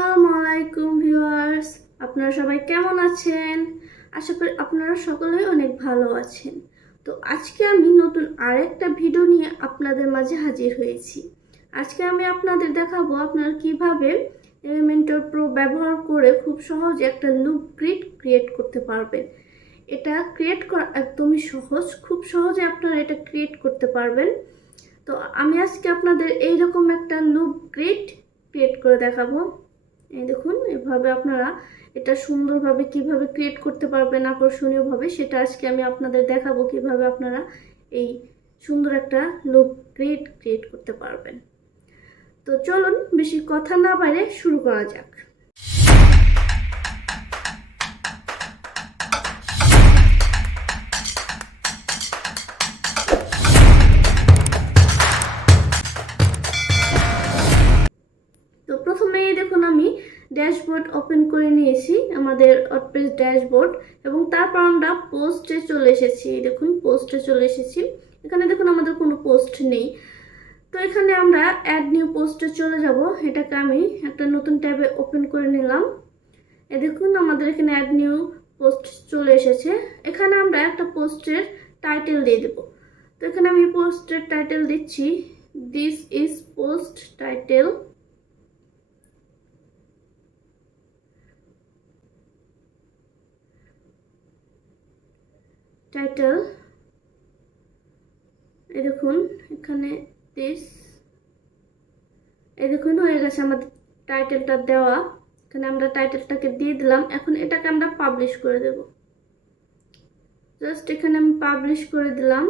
আসসালামু আলাইকুম ভিউয়ার্স আপনারা সবাই কেমন আছেন? আশা করি আপনারা সকলেই অনেক ভালো আছেন। তো আজকে আমি নতুন আরেকটা ভিডিও নিয়ে আপনাদের মাঝে হাজির হয়েছি। আজকে আমি আপনাদের দেখাবো আপনারা কীভাবে এলিমেন্টর প্রো ব্যবহার করে খুব সহজে একটা লুক গ্রিড ক্রিয়েট করতে পারবেন। এটা ক্রিয়েট করা একদমই সহজ। খুব সহজে আপনারা এটা ক্রিয়েট করতে পারবেন। তো আমি আজকে আপনাদের এইরকম একটা লুক গ্রিড ক্রিয়েট করে দেখাবো। এই দেখুন, এভাবে আপনারা এটা সুন্দরভাবে কীভাবে ক্রিয়েট করতে পারবেন আকর্ষণীয়ভাবে, সেটা আজকে আমি আপনাদের দেখাবো কীভাবে আপনারা এই সুন্দর একটা লুক ক্রিয়েট ক্রিয়েট করতে পারবেন। তো চলুন, বেশি কথা না পারে শুরু করা যাক। ড্যাশবোর্ড ওপেন করে নিয়েছি, আমাদের ওয়ার্ডপ্রেস ড্যাশবোর্ড, এবং তারপর আমরা পোস্টে চলে এসেছি। দেখুন, পোস্টে চলে এসেছি। এখানে দেখুন, আমাদের কোনো পোস্ট নেই। তো এখানে আমরা অ্যাড নিউ পোস্টে চলে যাব। এটাকে আমি একটা নতুন ট্যাবে ওপেন করে নিলাম। এ দেখুন, আমাদের এখানে অ্যাড নিউ পোস্ট চলে এসেছে। এখানে আমরা একটা পোস্টের টাইটেল দিয়ে দেব। তো এখানে আমি পোস্টের টাইটেল দিচ্ছি। This is post title title এই দেখুন, এখানে দিস এই দেখুন, হয়ে গেছে আমাদের টাইটেলটা দেওয়া। এখানে আমরা টাইটেলটাকে দিয়ে দিলাম। এখন এটাকে আমরা পাবলিশ করে দেব। জাস্ট এখানে আমি পাবলিশ করে দিলাম।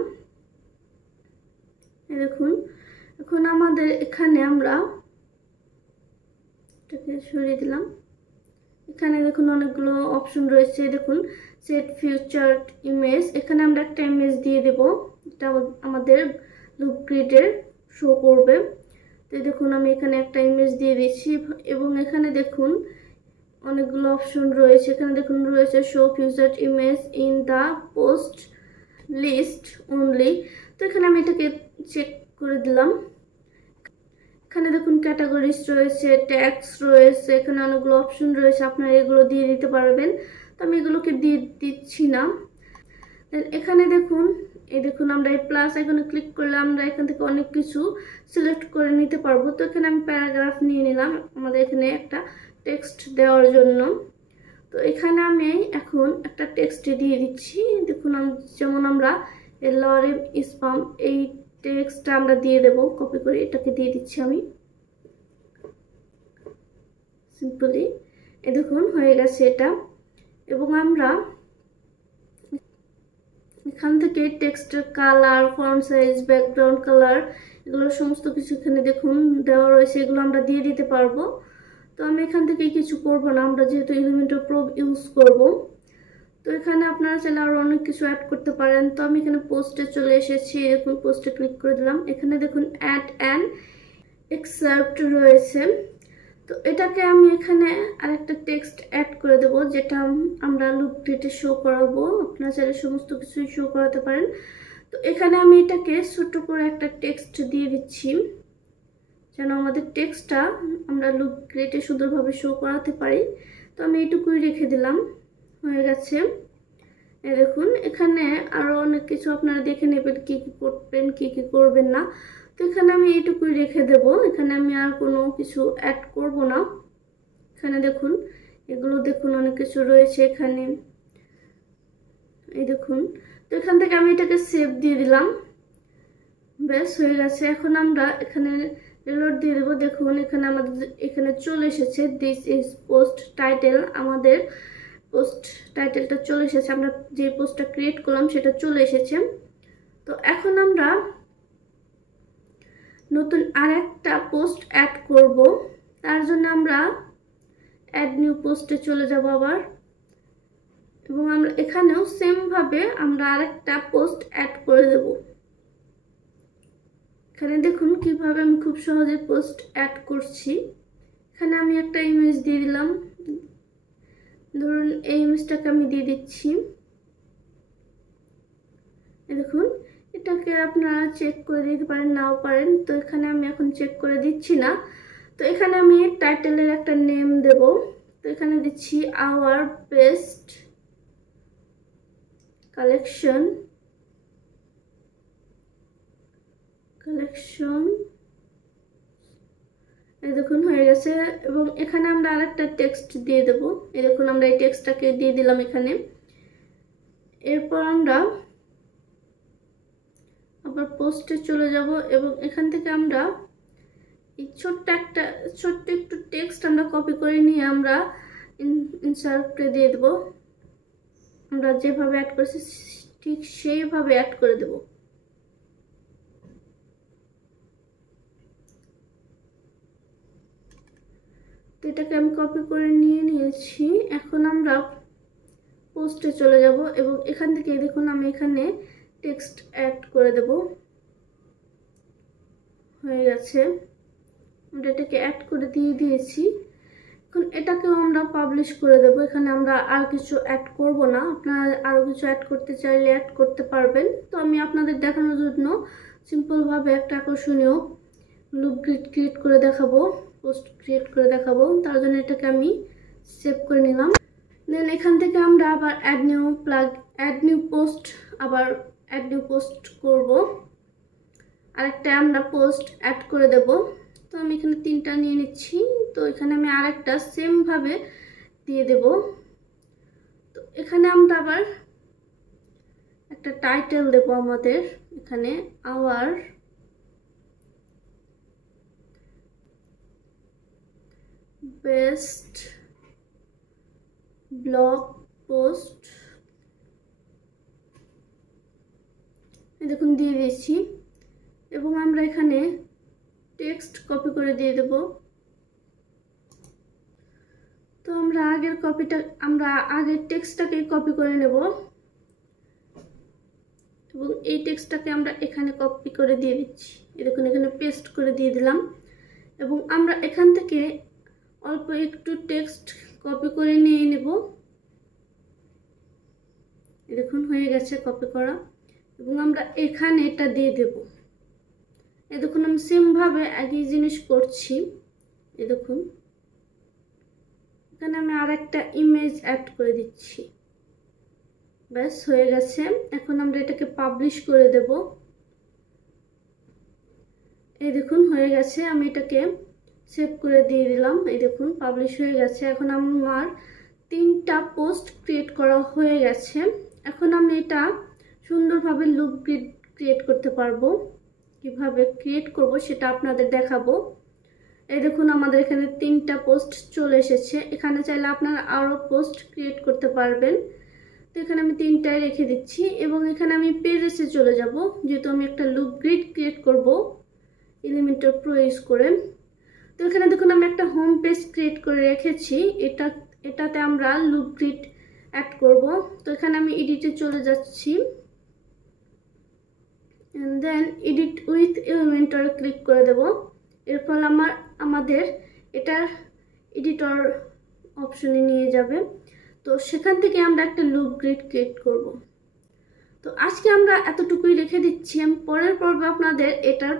এই দেখুন, এখন আমাদের এখানে আমরা এটাকে সরিয়ে দিলাম। এখানে দেখুন অনেকগুলো অপশন রয়েছে। দেখুন সেট ফিউচার ইমেজ এখানে আমরা একটা ইমেজ দিয়ে দেব। এটা আমাদের লুপ গ্রিডের শো করবে। তো দেখুন, আমি এখানে একটা ইমেজ দিয়ে দিচ্ছি এবং এখানে দেখুন, অনেকগুলো অপশন রয়েছে। এখানে দেখুন, রয়েছে show featured image in the post list only তো এখানে আমি এটাকে চেক করে দিলাম। এখানে দেখুন ক্যাটাগরিজ রয়েছে ট্যাক্স রয়েছে, এখানে অনেকগুলো অপশন রয়েছে। আপনারা এগুলো দিয়ে দিতে পারবেন। তো আমি এগুলোকে দিয়ে দিচ্ছি না। এখানে দেখুন, এই দেখুন আমরা এই প্লাস এখানে ক্লিক করলে আমরা এখান থেকে অনেক কিছু সিলেক্ট করে নিতে পারব। তো এখানে আমি প্যারাগ্রাফ নিয়ে নিলাম আমাদের এখানে একটা টেক্সট দেওয়ার জন্য। তো এখানে আমি এখন একটা টেক্সট দিয়ে দিচ্ছি। দেখুন যেমন আমরা লরিম ইসপাম এই টেক্সটটা আমরা দিয়ে দেব কপি করে এটাকে দিয়ে দিচ্ছি আমি। সিম্পলি এ দেখুন হয়ে গেছে এটা। এবং আমরা এখান থেকে টেক্সটের colour font size background colour এগুলো সমস্ত কিছু এখানে দেখুন, দেওয়া রয়েছে, এগুলো আমরা দিয়ে দিতে পারব। তো আমি এখান থেকে কিছু করব না, আমরা যেহেতু এলিমেন্টার প্রো ইউজ করব। তো এখানে আপনারা চাইলে আরও অনেক কিছু অ্যাড করতে পারেন। তো আমি এখানে পোস্টে চলে এসেছি দেখুন পোস্টে ক্লিক করে দিলাম। এখানে দেখুন অ্যাড অ্যান্ড এক্সেপ্ট রয়েছে। তো এটাকে আমি এখানে আরেকটা টেক্সট অ্যাড করে দেব, যেটা আমরা লুপ গ্রিডে শো করাবো। আপনারা চাইলে সমস্ত কিছুই শো করাতে পারেন। তো এখানে আমি এটাকে ছোট করে একটা টেক্সট দিয়ে দিচ্ছি, যেন আমাদের টেক্সটটা আমরা লুক গ্রিডে সুন্দরভাবে শো করাতে পারি। তো আমি এইটুকুই রেখে দিলাম, হয়ে গেছে। দেখুন, এখানে আরও অনেক কিছু আপনারা দেখে নেবেন, কী কী করবেন, কী কী করবেন না। তো এখানে আমি এইটুকুই রেখে দেব। এখানে আমি আর কোনো কিছু অ্যাড করব না। এখানে দেখুন, এগুলো দেখুন, অনেক কিছু রয়েছে এখানে। এই দেখুন, তো এখান থেকে আমি এটাকে সেভ দিয়ে দিলাম। ব্যাস, হয়ে গেছে। এখন আমরা এখানে রিলোড দিয়ে দেবো। দেখুন, এখানে আমাদের এখানে চলে এসেছে। দিস ইজ পোস্ট টাইটেল আমাদের পোস্ট টাইটেলটা চলে এসেছে। আমরা যে পোস্টটা ক্রিয়েট করলাম, সেটা চলে এসেছে। তো এখন আমরা নতুন আর একটা পোস্ট অ্যাড করব। তার জন্য আমরা অ্যাড নিউ পোস্টে চলে যাব আবার। এবং আমরা এখানেও সেমভাবে আমরা আরেকটা পোস্ট অ্যাড করে দেব। এখানে দেখুন কীভাবে আমি খুব সহজে পোস্ট অ্যাড করছি। এখানে আমি একটা ইমেজ দিয়ে দিলাম। ধরুন এই ইমেজটাকে আমি দিয়ে দিচ্ছি। দেখুন এটাকে আপনারা চেক করে দিতে পারেন, নাও পারেন। তো এখানে আমি এখন চেক করে দিচ্ছি না। তো এখানে আমি টাইটেলের একটা নেম দেব। তো এখানে দিচ্ছি আওয়ার বেস্ট কালেকশন কালেকশন এই দেখুন, হয়ে গেছে। এবং এখানে আমরা আরেকটা টেক্সট দিয়ে দেবো। এই দেখুন, আমরা এই টেক্সটটাকে দিয়ে দিলাম এখানে। এরপর আমরা আবার পোস্টে চলে যাব এবং এখান থেকে আমরা এই ছোট্ট একটা, ছোট্ট একটু টেক্সট আমরা কপি করে নিয়ে আমরা ইনসার্টে দিয়ে দেব। আমরা যেভাবে অ্যাড করেছি ঠিক সেইভাবে অ্যাড করে দেব। তো এটাকে আমি কপি করে নিয়ে নিয়েছি। এখন আমরা পোস্টে চলে যাব এবং এখান থেকে দেখুন আমি এখানে টেক্সট অ্যাড করে দেব। হয়ে গেছে। আমরা এটাকে অ্যাড করে দিয়ে দিয়েছি। এখন এটাকেও আমরা পাবলিশ করে দেব। এখানে আমরা আর কিছু অ্যাড করব না। আপনারা আরও কিছু অ্যাড করতে চাইলে অ্যাড করতে পারবেন। তো আমি আপনাদের দেখানোর জন্য সিম্পলভাবে একটা আকর্ষণীয় লুক গ্রিড ক্রিয়েট করে দেখাবো পোস্ট ক্রিয়েট করে দেখাবো। তার জন্য এটাকে আমি সেভ করে নিলাম। দেন এখান থেকে আমরা আবার add new plug add new post আবার অ্যাড নিউ পোস্ট করব। আরেকটা আমরা পোস্ট অ্যাড করে দেব। তো আমি এখানে তিনটা নিয়ে নিচ্ছি। তো এখানে আমি আরেকটা সেমভাবে দিয়ে দেব। তো এখানে আমরা আবার একটা টাইটেল দেব আমাদের। এখানে আওয়ার বেস্ট ব্লগ পোস্ট দেখুন, দিয়ে দিয়েছি। এবং আমরা এখানে টেক্সট কপি করে দিয়ে দেব। তো আমরা আগের কপিটা আমরা আগের টেক্সটটাকে কপি করে নেব। এবং এই টেক্সটটাকে আমরা এখানে কপি করে দিয়ে দিচ্ছি। দেখুন, এখানে পেস্ট করে দিয়ে দিলাম। এবং আমরা এখান থেকে অল্প একটু টেক্সট কপি করে নিয়ে নেব। দেখুন, হয়ে গেছে কপি করা। এবং আমরা এখানে এটা দিয়ে দেব। এ দেখুন, আমি সেমভাবে একই জিনিস করছি। এ দেখুন, এখানে আমি আর একটা ইমেজ অ্যাড করে দিচ্ছি। ব্যাস, হয়ে গেছে। এখন আমরা এটাকে পাবলিশ করে দেব। এই দেখুন, হয়ে গেছে। আমি এটাকে সেভ করে দিয়ে দিলাম। এই দেখুন পাবলিশ হয়ে গেছে। এখন আমার তিনটা পোস্ট ক্রিয়েট করা হয়ে গেছে। এখন আমি এটা সুন্দরভাবে লুক ক্রিয়েট করতে পারব। কীভাবে ক্রিয়েট করব সেটা আপনাদের দেখাবো। এই দেখুন, আমাদের এখানে তিনটা পোস্ট চলে এসেছে। এখানে চাইলে আপনারা আরও পোস্ট ক্রিয়েট করতে পারবেন। তো এখানে আমি তিনটায় রেখে দিচ্ছি এবং এখানে আমি পেজেসে চলে যাব। যেহেতু আমি একটা লুক গ্রিড ক্রিয়েট করব এলিমেন্টার প্রো ইউজ করে। তো এখানে দেখুন, আমি একটা হোম পেজ ক্রিয়েট করে রেখেছি। এটা, এটাতে আমরা লুক গ্রিড অ্যাড করব। তো এখানে আমি এডিটে চলে যাচ্ছি। Then edit with Elementor click করে দেব। এর ফলে আমার, আমাদের এটার এডিটর অপশনে নিয়ে যাবে। তো সেখান থেকে আমরা একটা লুক গ্রিড ক্রিয়েট করব। তো আজকে আমরা এতটুকুই রেখে দিচ্ছি। আমি পরের পর্বে আপনাদের এটার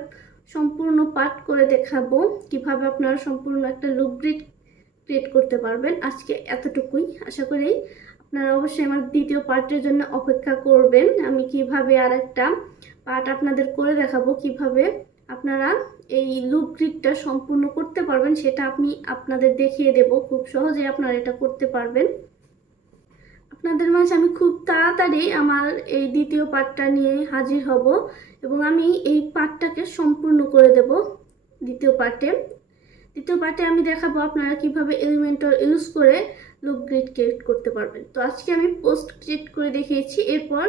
সম্পূর্ণ পাঠ করে দেখাবো, কীভাবে আপনারা সম্পূর্ণ একটা লুক গ্রিড ক্রিয়েট করতে পারবেন। আজকে এতটুকুই। আশা করি আপনারা অবশ্যই আমার দ্বিতীয় পার্টের জন্য অপেক্ষা করবেন। আমি কীভাবে আর একটা পার্ট আপনাদের করে দেখাবো কীভাবে আপনারা এই লুপ গ্রিডটা সম্পূর্ণ করতে পারবেন, সেটা আমি আপনাদের দেখিয়ে দেব। খুব সহজে আপনারা এটা করতে পারবেন। আপনাদের মাঝে আমি খুব তাড়াতাড়ি আমার এই দ্বিতীয় পার্টটা নিয়ে হাজির হব এবং আমি এই পার্টটাকে সম্পূর্ণ করে দেব দ্বিতীয় পার্টে দ্বিতীয় পার্টে আমি দেখাবো আপনারা কীভাবে এলিমেন্টর ইউজ করে লুক গ্রিড ক্রিয়েট করতে পারবেন। তো আজকে আমি পোস্ট ক্রিয়েট করে দেখিয়েছি, এরপর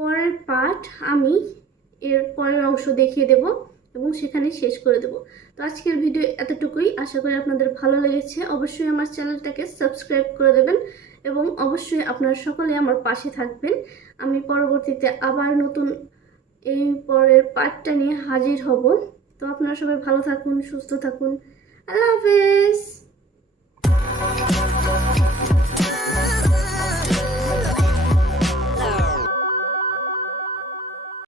পরের পার্ট আমি এর পরের অংশ দেখিয়ে দেব এবং সেখানে শেষ করে দেব। তো আজকের ভিডিও এতটুকুই। আশা করি আপনাদের ভালো লেগেছে। অবশ্যই আমার চ্যানেলটাকে সাবস্ক্রাইব করে দেবেন এবং অবশ্যই আপনারা সকলে আমার পাশে থাকবেন। আমি পরবর্তীতে আবার নতুন এই পরের পার্টটা নিয়ে হাজির হব। তো আপনারা সবাই ভালো থাকুন, সুস্থ থাকুন। আল্লাহ হাফেজ!